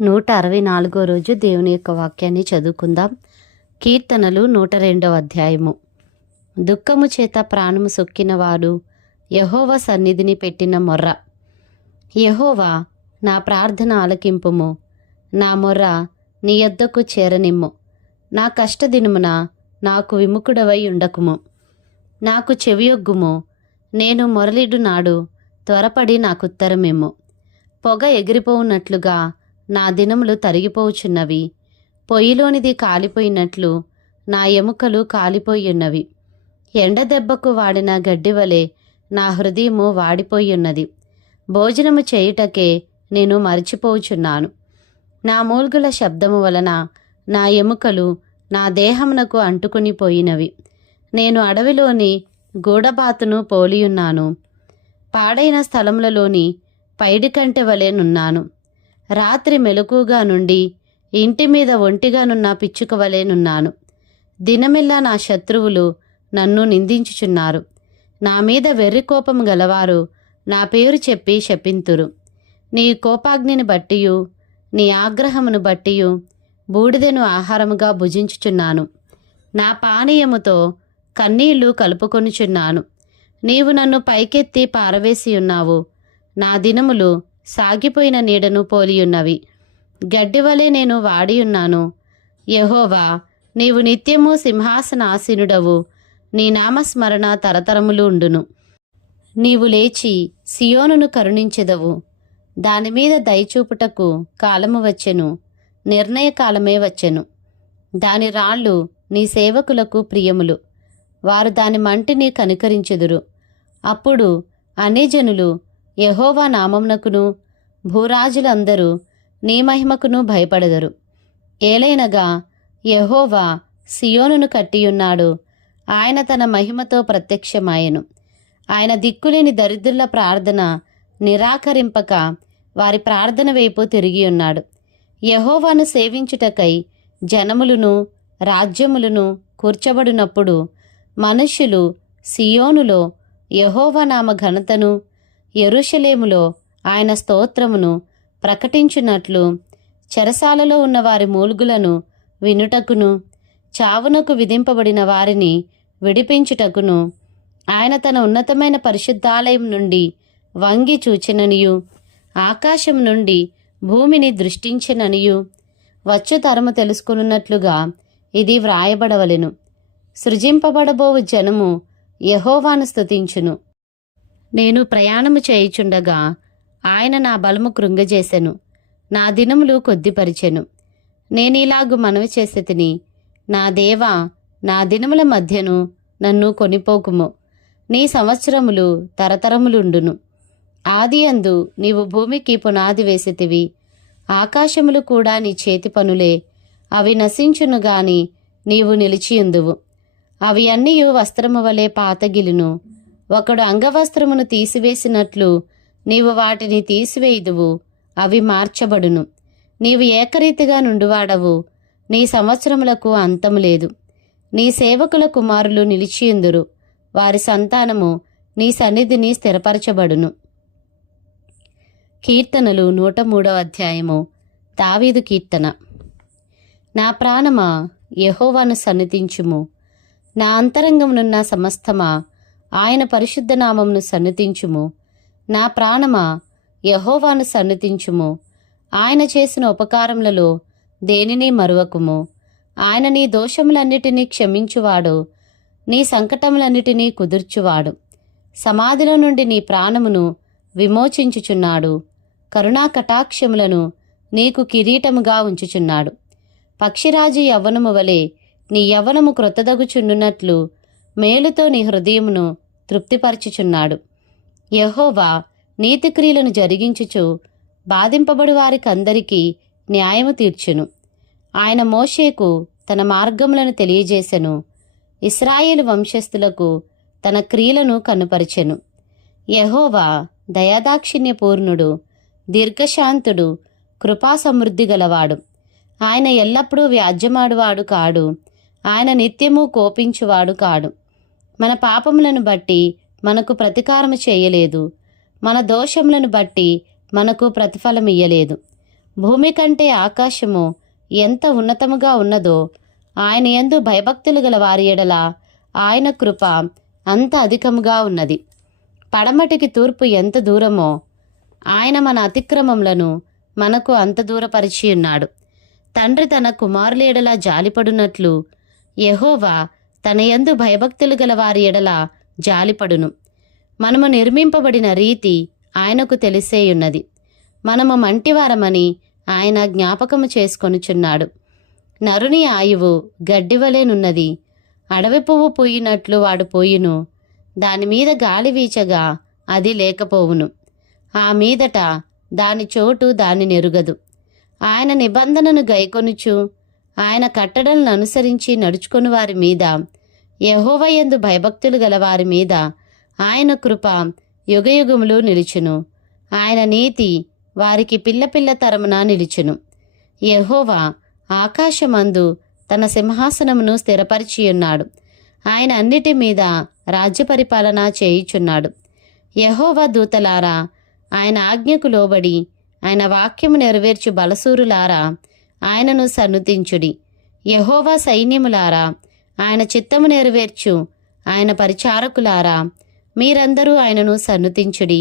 164 రోజు దేవుని యొక్క వాక్యాన్ని చదువుకుందాం. కీర్తనలు 102వ అధ్యాయము. దుఃఖము చేత ప్రాణము సొక్కిన వారు యెహోవా సన్నిధిని పెట్టిన మొర్ర. యెహోవా, నా ప్రార్థన ఆలకింపుము, నా మొర్ర నీ యొద్దకు చేరనిమ్ము. నా కష్టదినమున నాకు విముఖుడవై ఉండకుము. నాకు చెవియొగ్గుము, నేను మొరలిడు నాడు త్వరపడి నాకుత్తరమిమ్ము. పొగ ఎగిరిపోవునట్లుగా నా దినములు తరిగిపోవుచున్నవి. పొయ్యిలోనిది కాలిపోయినట్లు నా ఎముకలు కాలిపోయున్నవి. ఎండదెబ్బకు వాడిన గడ్డివలే నా హృదయము వాడిపోయున్నది. భోజనము చేయుటకే నేను మరిచిపోవుచున్నాను. నా మూల్గుల శబ్దము వలన నా ఎముకలు నా దేహమునకు అంటుకుని పోయినవి. నేను అడవిలోని గూడబాతును పోలియున్నాను. పాడైన స్థలములలోని పైడికంటె వలెనున్నాను. రాత్రి మెలకుగా నుండి ఇంటి మీద ఒంటిగానున్న పిచ్చుక వలెనున్నాను. దినమెల్లా నా శత్రువులు నన్ను నిందించుచున్నారు. నా మీద వెర్రి కోపము గలవారు నా పేరు చెప్పి శపింతురు. నీ కోపాగ్నిని బట్టియు నీ ఆగ్రహమును బట్టియు బూడిదెను ఆహారముగా భుజించుచున్నాను. నా పానీయముతో కన్నీళ్లు కలుపుకొనుచున్నాను. నీవు నన్ను పైకెత్తి పారవేసి ఉన్నావు. నా దినములు సాగిపోయిన నీడను పోలియున్నవి. గడ్డివలే నేను వాడియున్నాను. యెహోవా, నీవు నిత్యము సింహాసనాసీనుడవు. నీ నామస్మరణ తరతరములు ఉండును. నీవు లేచి సియోనును కరుణించెదవు. దానిమీద దయచూపుటకు కాలము వచ్చెను, నిర్ణయకాలమే వచ్చెను. దాని రాళ్ళు నీ సేవకులకు ప్రియములు. వారు దాని మంటిని కనికరించెదురు. అప్పుడు అన్యజనులు యెహోవా నామమునకును భూరాజులందరూ నీ మహిమకును భయపడెదరు. ఏలైనగా యెహోవా సియోనును కట్టియున్నాడు. ఆయన తన మహిమతో ప్రత్యక్షమాయెను. ఆయన దిక్కులేని దరిద్రుల ప్రార్థన నిరాకరింపక వారి ప్రార్థన వైపు తిరిగియున్నాడు. యెహోవాను సేవించుటకై జనములను రాజ్యములను కూర్చబడినప్పుడు మనుష్యులు సియోనులో యెహోవా నామ ఘనతను, యెరూషలేములో ఆయన స్తోత్రమును ప్రకటించున్నట్లు చెరసాలలో ఉన్న వారి మూల్గులను వినుటకును, చావునకు విధింపబడిన వారిని విడిపించుటకును ఆయన తన ఉన్నతమైన పరిశుద్ధాలయం నుండి వంగి చూచెననియు, ఆకాశం నుండి భూమిని దృష్టించెననియు వచ్చు తరము తెలుసుకున్నట్లుగా ఇది వ్రాయబడవలెను. సృజింపబడబోవు జనము యెహోవాను స్తుతించును. నేను ప్రయాణము చేయుచుండగా ఆయన నా బలము కృంగజేసెను, నా దినములు కొద్దిపరిచెను. నేనిలాగు మనవి చేసెతిని, నా దేవా, నా దినముల మధ్యను నన్ను కొనిపోకుము. నీ సంవత్సరములు తరతరములుండును. ఆదియందు నీవు భూమికి పునాది వేసితివి. ఆకాశములు కూడా నీ చేతి పనులే. అవి నశించును గాని నీవు నిలిచియుందువు. అవి అన్నియు వస్త్రము వలె పాతగిలును. ఒకడు అంగవస్త్రమును తీసివేసినట్లు నీవు వాటిని తీసివేయుదువు, అవి మార్చబడును. నీవు ఏకరీతిగా నుండువాడవు. నీ సంవత్సరములకు అంతము లేదు. నీ సేవకుల కుమారులు నిలిచియుందురు. వారి సంతానము నీ సన్నిధిని స్థిరపరచబడును. కీర్తనలు 103వ అధ్యాయము. దావీదు కీర్తన. నా ప్రాణమా, యెహోవాను సన్నిధించుము. నా అంతరంగమునున్న సమస్తమా, ఆయన పరిశుద్ధ నామమును సన్నిధించుము. నా ప్రాణమా, యెహోవాను సన్నిధించుము. ఆయన చేసిన ఉపకారములలో దేనిని మరువకుము. ఆయన నీ దోషములన్నిటినీ క్షమించువాడు, నీ సంకటములన్నిటినీ కుదుర్చువాడు. సమాధిలో నుండి నీ ప్రాణమును విమోచించుచున్నాడు. కరుణా కటాక్షములను నీకు కిరీటముగా ఉంచుచున్నాడు. పక్షిరాజు యవ్వనము వలె నీ యవ్వనము క్రొత్తదగుచుండునట్లు మేలుతో నీ హృదయమును తృప్తిపరచుచున్నాడు. యెహోవా నీతిక్రియలను జరిగించుచు బాధింపబడి వారికందరికీ న్యాయము తీర్చును. ఆయన మోషేకు తన మార్గములను తెలియజేసెను. ఇశ్రాయేలు వంశస్థులకు తన క్రియలను కనుపరిచెను. యెహోవా దయాదాక్షిణ్యపూర్ణుడు, దీర్ఘశాంతుడు, కృపాసమృద్ధి గలవాడు. ఆయన ఎల్లప్పుడూ వ్యాజ్యమాడువాడు కాడు. ఆయన నిత్యము కోపించువాడు కాడు. మన పాపములను బట్టి మనకు ప్రతీకారము చేయలేదు. మన దోషములను బట్టి మనకు ప్రతిఫలమియ్యలేదు. భూమి కంటే ఆకాశము ఎంత ఉన్నతముగా ఉన్నదో ఆయన యందు భయభక్తులు గల వారి ఎడల ఆయన కృప అంత అధికముగా ఉన్నది. పడమటికి తూర్పు ఎంత దూరమో ఆయన మన అతిక్రమములను మనకు అంత దూరపరిచి ఉన్నాడు. తండ్రి తన కుమారుల ఎడల జాలిపడునట్లు యెహోవా తన యందు భయభక్తులు గల వారి ఎడల జాలిపడును. మనము నిర్మింపబడిన రీతి ఆయనకు తెలిసేయున్నది. మనము మంటివారమని ఆయన జ్ఞాపకము చేసుకొనుచున్నాడు. నరుని ఆయువు గడ్డివలేనున్నది. అడవి పువ్వు పోయినట్లు వాడు పోయిను. దానిమీద గాలి వీచగా అది లేకపోవును. ఆ మీదట దాని చోటు దాని నెరుగదు. ఆయన నిబంధనను గైకొనుచు ఆయన కట్టడలను అనుసరించి నడుచుకొని వారి మీద, యెహోవా యందు భయభక్తులు గల వారి మీద ఆయన కృప యుగయుగములు నిలుచును. ఆయన నీతి వారికి పిల్ల పిల్ల తరమున నిలుచును. యెహోవా ఆకాశమందు తన సింహాసనమును స్థిరపరిచియున్నాడు. ఆయన అన్నిటి మీద రాజ్య పరిపాలన చేయుచున్నాడు. యెహోవా దూతలారా, ఆయన ఆజ్ఞకు లోబడి ఆయన వాక్యము నెరవేర్చు బలసూరులారా, ఆయనను సన్నుతించుడి. యెహోవా సైన్యములారా, ఆయన చిత్తము నెరవేర్చు ఆయన పరిచారకులారా, మీరందరూ ఆయనను సన్నుతించుడి.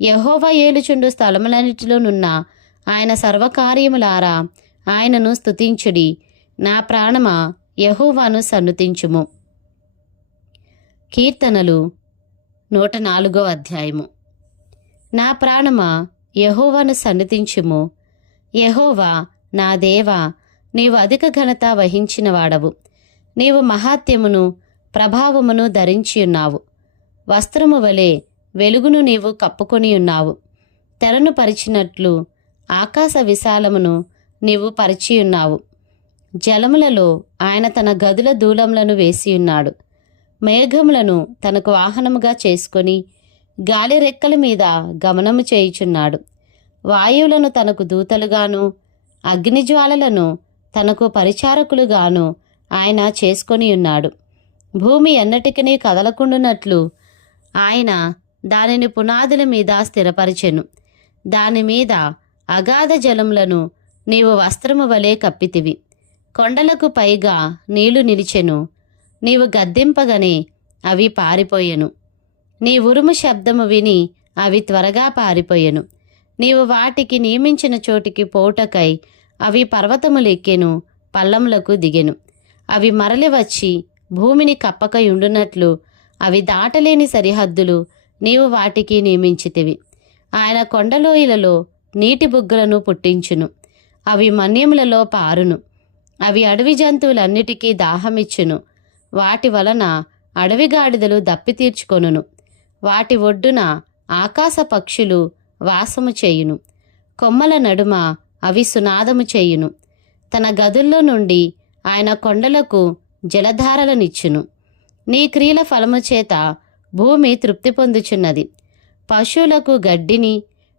యెహోవా ఏలుచుండు స్థలములన్నిటిలోనున్న ఆయన సర్వకార్యములారా, ఆయనను స్తుతించుడి. నా ప్రాణమా, యెహోవాను సన్నుతించుము. కీర్తనలు 104వ అధ్యాయము. నా ప్రాణమా, యెహోవాను సన్నుతించుము. యెహోవా నా దేవా, నీవు అధిక ఘనత వహించిన వాడవు. నీవు మహాత్యమును ప్రభావమును ధరించి ఉన్నావు. వస్త్రము వలె వెలుగును నీవు కప్పుకొని ఉన్నావు. తెరను పరిచినట్లు ఆకాశ విశాలమును నీవు పరిచియున్నావు. జలములలో ఆయన తన గదుల దూలములను వేసియున్నాడు. మేఘములను తనకు వాహనముగా చేసుకొని గాలి రెక్కల మీద గమనము చేయుచున్నాడు. వాయువులను తనకు దూతలుగాను అగ్నిజ్వాలలను తనకు పరిచారకులుగాను ఆయన చేసుకొని ఉన్నాడు. భూమి ఎన్నటికీ కదలకుండునట్లు ఆయన దానిని పునాదుల మీద స్థిరపరిచెను. దాని మీద అగాధ జలములను నీవు వస్త్రము వలె కప్పితివి. కొండలకు పైగా నీళ్లు నిలిచెను. నీవు గద్దింపగనే అవి పారిపోయెను. నీ ఉరుము శబ్దము విని అవి త్వరగా పారిపోయెను. నీవు వాటికి నియమించిన చోటికి పోవుటకై అవి పర్వతములెక్కెను, పల్లములకు దిగెను. అవి మరలి వచ్చి భూమిని కప్పకయుండునట్లు అవి దాటలేని సరిహద్దులు నీవు వాటికి నియమించితివి. ఆయన కొండలోయలలో నీటి బుగ్గలను పుట్టించును. అవి మన్యములలో పారును. అవి అడవి జంతువులన్నిటికీ దాహమిచ్చును. వాటి వలన అడవి గాడిదలు దప్పి తీర్చుకొనును. వాటి ఒడ్డున ఆకాశ పక్షులు వాసము చేయును. కొమ్మల నడుమ అవి సునాదము చేయును. తన గదుల్లో నుండి ఆయన కొండలకు జలధారలనిచ్చును. నీ క్రియల ఫలము చేత భూమి తృప్తి పొందుచున్నది. పశువులకు గడ్డిని,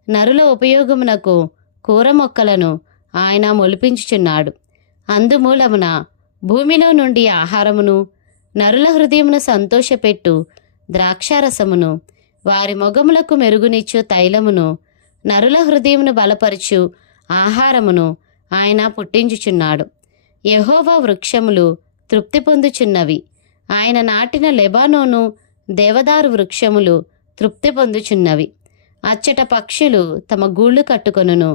నరుల ఉపయోగమునకు కూర మొక్కలను ఆయన మొలిపించుచున్నాడు. అందుమూలమున భూమిలో నుండి ఆహారమును, నరుల హృదయమును సంతోషపెట్టు ద్రాక్షారసమును, వారి మొగములకు మెరుగునిచ్చు తైలమును, నరుల హృదయమును బలపరచు ఆహారమును ఆయన పుట్టించుచున్నాడు. యెహోవా వృక్షములు తృప్తి పొందుచున్నవి. ఆయన నాటిన లెబానోను దేవదారు వృక్షములు తృప్తి పొందుచున్నవి. అచ్చట పక్షులు తమ గూళ్ళు కట్టుకొనును.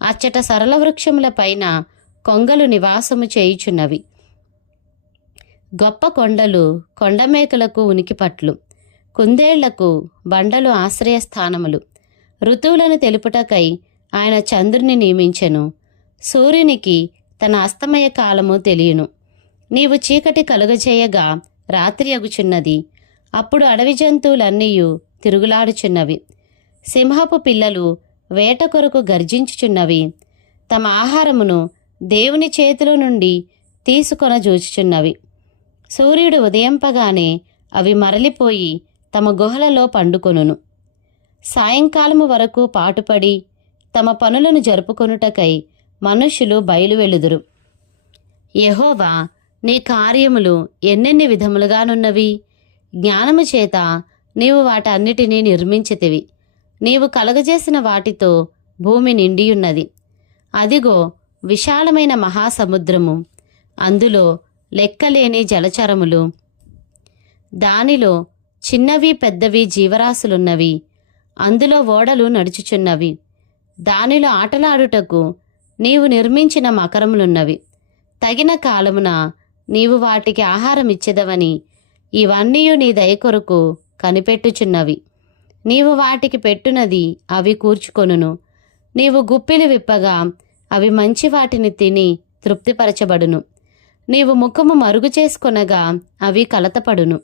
అచ్చట సరళ వృక్షముల పైన కొంగలు నివాసము చేయుచున్నవి. గొప్ప కొండలు కొండమేకలకు ఉనికిపట్లు, కుందేళ్లకు బండలు ఆశ్రయస్థానములు. ఋతువులను తెలుపుటకై ఆయన చంద్రుని నియమించెను. సూర్యునికి తన అస్తమయ కాలము తెలియను. నీవు చీకటి కలుగజేయగా రాత్రి అగుచున్నది. అప్పుడు అడవి జంతువులన్నీయు తిరుగులాడుచున్నవి. సింహపు పిల్లలు వేట కొరకు గర్జించుచున్నవి. తమ ఆహారమును దేవుని చేతిలో నుండి తీసుకొన జూచుచున్నవి. సూర్యుడు ఉదయింపగానే అవి మరలిపోయి తమ గుహలలో పండుకొనును. సాయంకాలము వరకు పాటుపడి తమ పనులను జరుపుకొనుటకై మనుష్యులు బయలువెళుదురు. యెహోవా, నీ కార్యములు ఎన్నెన్ని విధములుగానున్నవి! జ్ఞానము చేత నీవు వాటన్నిటినీ నిర్మించితివి. నీవు కలగజేసిన వాటితో భూమి నిండియున్నది. అదిగో విశాలమైన మహాసముద్రము, అందులో లెక్కలేని జలచరములు, దానిలో చిన్నవి పెద్దవి జీవరాశులున్నవి, అందులో ఓడలు నడుచుచున్నవి, దానిలో ఆటలాడుటకు నీవు నిర్మించిన మకరములున్నవి. తగిన కాలమున నీవు వాటికి ఆహారం ఇచ్చెదవని ఇవన్నీ నీ దయ కొరకు కనిపెట్టుచున్నవి. నీవు వాటికి పెట్టునది అవి కూర్చుకొనును. నీవు గుప్పిలి విప్పగా అవి మంచి వాటిని తిని తృప్తిపరచబడును. నీవు ముఖము మరుగు చేసుకొనగా అవి కలతపడును.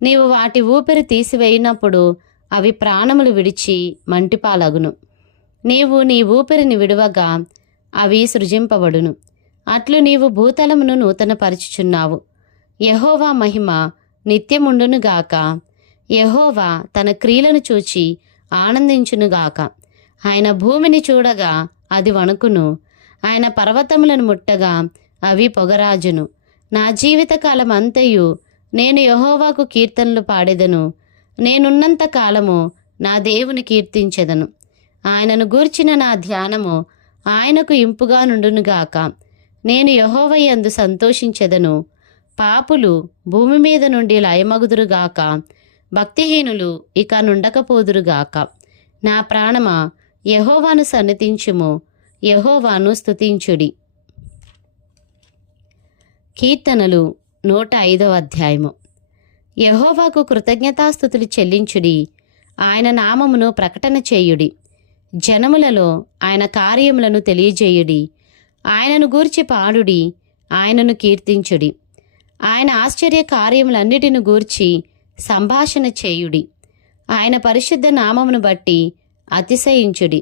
నీవు వాటి ఊపిరి తీసివేయినప్పుడు అవి ప్రాణములు విడిచి మంటిపాలగును. నీవు నీ ఊపిరిని విడువగా అవి సృజింపబడును. అట్లు నీవు భూతలమును నూతనపరచుచున్నావు. యెహోవా మహిమ నిత్యముండునుగాక. యెహోవా తన క్రియలను చూచి ఆనందించునుగాక. ఆయన భూమిని చూడగా అది వణుకును. ఆయన పర్వతములను ముట్టగా అవి పొగరాజును. నా జీవితకాలం అంతయు నేను యెహోవాకు కీర్తనలు పాడెదను. నేనున్నంత కాలము నా దేవుని కీర్తించెదను. ఆయనను గూర్చిన నా ధ్యానము ఆయనకు ఇంపుగా నుండునుగాక. నేను యెహోవాయందు సంతోషించెదను. పాపులు భూమి మీద నుండి లయమగుదురుగాక. భక్తిహీనులు ఇక నుండకపోదురుగాక. నా ప్రాణమా యెహోవాను సన్నిధించుము. యెహోవాను స్తుతించుడి. కీర్తనలు 105వ అధ్యాయము. యెహోవాకు కృతజ్ఞతాస్తుతులు చెల్లించుడి. ఆయన నామమును ప్రకటన చేయుడి. జనములలో ఆయన కార్యములను తెలియజేయుడి. ఆయనను గూర్చి పాడుడి. ఆయనను కీర్తించుడి. ఆయన ఆశ్చర్య కార్యములన్నిటిని గూర్చి సంభాషణ చేయుడి. ఆయన పరిశుద్ధ నామమును బట్టి అతిశయించుడి.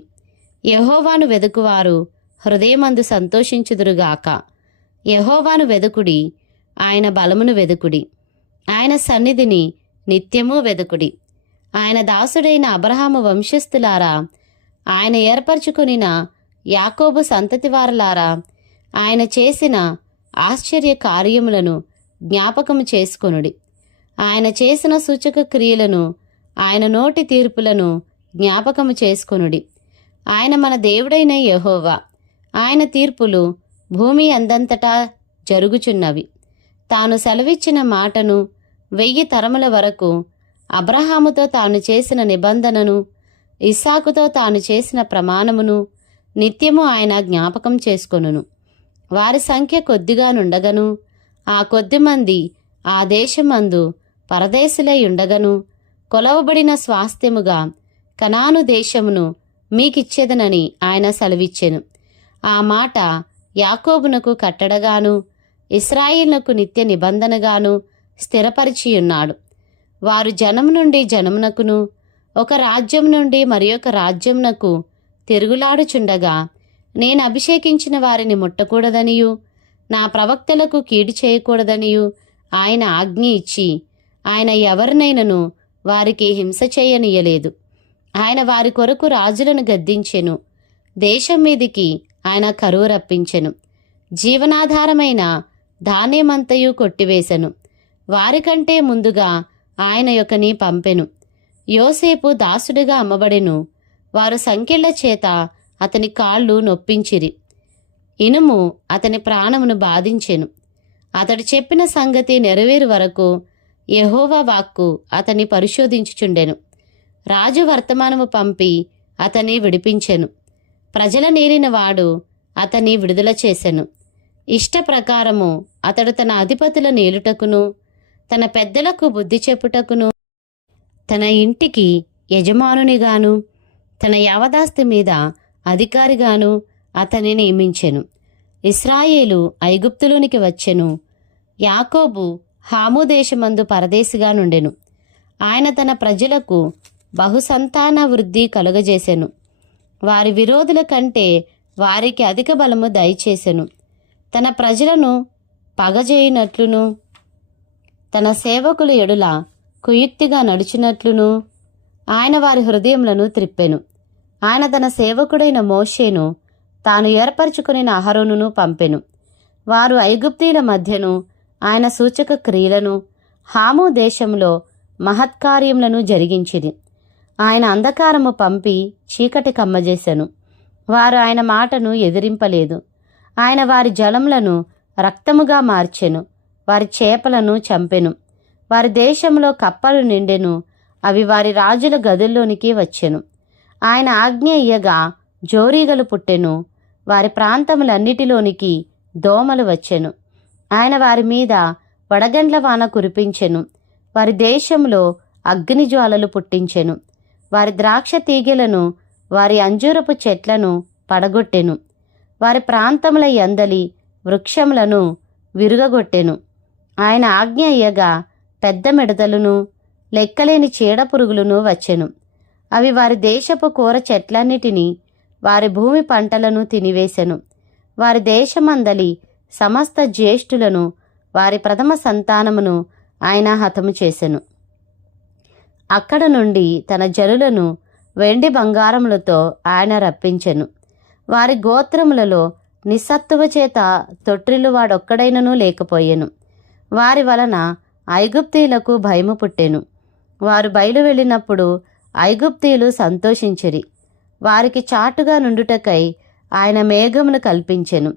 యెహోవాను వెదుకువారు హృదయమందు సంతోషించుదురుగాక. యెహోవాను వెదుకుడి. ఆయన బలమును వెదుకుడి. ఆయన సన్నిధిని నిత్యము వెదుకుడి. ఆయన దాసుడైన అబ్రహాము వంశస్థులారా, ఆయన ఏర్పరచుకొనిన యాకోబు సంతతివారలారా, ఆయన చేసిన ఆశ్చర్య కార్యములను జ్ఞాపకము చేసుకొనుడి. ఆయన చేసిన సూచక క్రియలను, ఆయన నోటి తీర్పులను జ్ఞాపకము చేసుకొనుడి. ఆయన మన దేవుడైన యెహోవా. ఆయన తీర్పులు భూమి అందంతటా జరుగుచున్నవి. తాను సెలవిచ్చిన మాటను 1000 తరముల వరకు, అబ్రహాముతో తాను చేసిన నిబంధనను, ఇస్సాకుతో తాను చేసిన ప్రమాణమును నిత్యము ఆయన జ్ఞాపకం చేసుకొనును. వారి సంఖ్య కొద్దిగా నుండగను, ఆ కొద్దిమంది ఆ దేశమందు పరదేశులై ఉండగను, కొలవబడిన స్వాస్థ్యముగా కనాను దేశమును మీకిచ్చేదనని ఆయన సెలవిచ్చెను. ఆ మాట యాకోబునకు కట్టడగాను, ఇశ్రాయేలునకు నిత్య నిబంధనగాను స్థిరపరిచియున్నాడు. వారు జనము నుండి జనమునకును, ఒక రాజ్యం నుండి మరి ఒక రాజ్యమునకు తిరుగులాడుచుండగా, నేను అభిషేకించిన వారిని ముట్టకూడదనియు, నా ప్రవక్తలకు కీడు చేయకూడదనియు ఆయన ఆజ్ఞ ఇచ్చి, ఆయన ఎవరినైనను వారికి హింస చేయనీయలేదు. ఆయన వారి కొరకు రాజులను గద్దించెను. దేశం మీదికి ఆయన కరువు రప్పించెను. జీవనాధారమైన ధాన్యమంతయు కొట్టివేశను. వారికంటే ముందుగా ఆయన యొక్కని పంపెను. యోసేపు దాసుడిగా అమ్మబడెను. వారు సంకెళ్ల చేత అతని కాళ్ళు నొప్పించిరి. ఇనుము అతని ప్రాణమును బాధించెను. అతడు చెప్పిన సంగతి నెరవేరు వరకు యెహోవా వాక్కు అతన్ని పరిశోధించుచుండెను. రాజు వర్తమానము పంపి అతన్ని విడిపించెను. ప్రజల నేలిన వాడు అతన్ని విడుదల చేసెను. ఇష్ట ప్రకారము అతడు తన అధిపతుల నేలుటకును, తన పెద్దలకు బుద్ధి చెప్పుటకును, తన ఇంటికి యజమానునిగాను, తన యావదాస్తి మీద అధికారిగాను అతన్ని నియమించెను. ఇశ్రాయేలు ఐగుప్తులోనికి వచ్చెను. యాకోబు హాము దేశమందు పరదేశిగా నుండెను. ఆయన తన ప్రజలకు బహుసంతాన వృద్ధి కలుగజేసెను. వారి విరోధుల కంటే వారికి అధిక బలము దయచేసెను. తన ప్రజలను పగజేయునట్లును, తన సేవకుల ఎడుల కుయుక్తిగా నడుచునట్లును ఆయన వారి హృదయములను త్రిప్పెను. ఆయన తన సేవకుడైన మోషేను, తాను ఏర్పరచుకుని అహరోనును పంపెను. వారు ఐగుప్తీయుల మధ్యను ఆయన సూచక క్రియలను, హాము దేశంలో మహత్కార్యములను జరిగించిరి. ఆయన అంధకారము పంపి చీకటి కమ్మజేసెను. వారు ఆయన మాటను ఎదిరింపలేదు. ఆయన వారి జలములను రక్తముగా మార్చెను, వారి చేపలను చంపెను. వారి దేశంలో కప్పలు నిండెను, అవి వారి రాజుల గదుల్లోనికి వచ్చెను. ఆయన ఆజ్ఞ ఇయ్యగా జోరీగలు పుట్టెను, వారి ప్రాంతములన్నిటిలోనికి దోమలు వచ్చెను. ఆయన వారి మీద వడగండ్ల వాన కురిపించెను, వారి దేశంలో అగ్నిజ్వాలలు పుట్టించెను. వారి ద్రాక్ష తీగెలను, వారి అంజూరపు చెట్లను పడగొట్టెను. వారి ప్రాంతముల యందలి వృక్షములను విరుగగొట్టెను. ఆయన ఆజ్ఞ ఇయ్యగా పెద్ద మిడతలును లెక్కలేని చీడపురుగులను వచ్చెను. అవి వారి దేశపు కూర చెట్లన్నిటినీ, వారి భూమి పంటలను తినివేశెను. వారి దేశమందలి సమస్త జ్యేష్ఠులను, వారి ప్రథమ సంతానమును ఆయన హతము చేసెను. అక్కడ నుండి తన జనులను వెండి బంగారములతో ఆయన రప్పించెను. వారి గోత్రములలో నిస్సత్తువ చేత తొట్రిల్లు వాడొక్కడైనను లేకపోయెను. వారి వలన ఐగుప్తీయులకు భయము పుట్టెను. వారు బయలు వెళ్ళినప్పుడు ఐగుప్తీయులు సంతోషించిరి. వారికి చాటుగా నుండుటకై ఆయన మేఘమును కల్పించెను,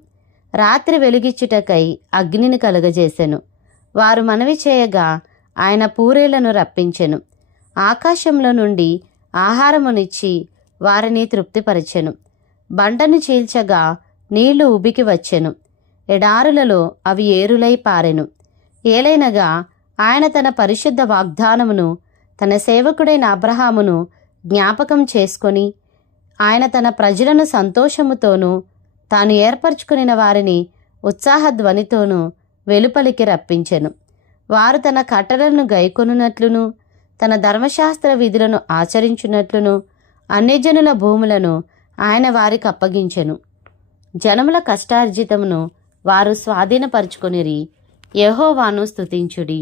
రాత్రి వెలుగిచ్చుటకై అగ్నిని కలుగజేసెను. వారు మనవి చేయగా ఆయన పూరేళ్లను రప్పించెను. ఆకాశంలో నుండి ఆహారమునిచ్చి వారిని తృప్తిపరచెను. బండను చీల్చగా నీళ్లు ఉబికి వచ్చెను, ఎడారులలో అవి ఏరులై పారెను. ఏలైనగా ఆయన తన పరిశుద్ధ వాగ్దానమును, తన సేవకుడైన అబ్రహామును జ్ఞాపకం చేసుకొని, ఆయన తన ప్రజలను సంతోషముతోనూ, తాను ఏర్పరచుకునిన వారిని ఉత్సాహధ్వనితోనూ వెలుపలికి రప్పించెను. వారు తన కట్టడలను గైకొనున్నట్లును, తన ధర్మశాస్త్ర విధులను ఆచరించున్నట్లును అన్యజనుల భూములను ఆయన వారికి అప్పగించెను. జనముల కష్టార్జితమును వారు స్వాధీనపరుచుకొనిరి. యెహోవాను స్తుతించుడి.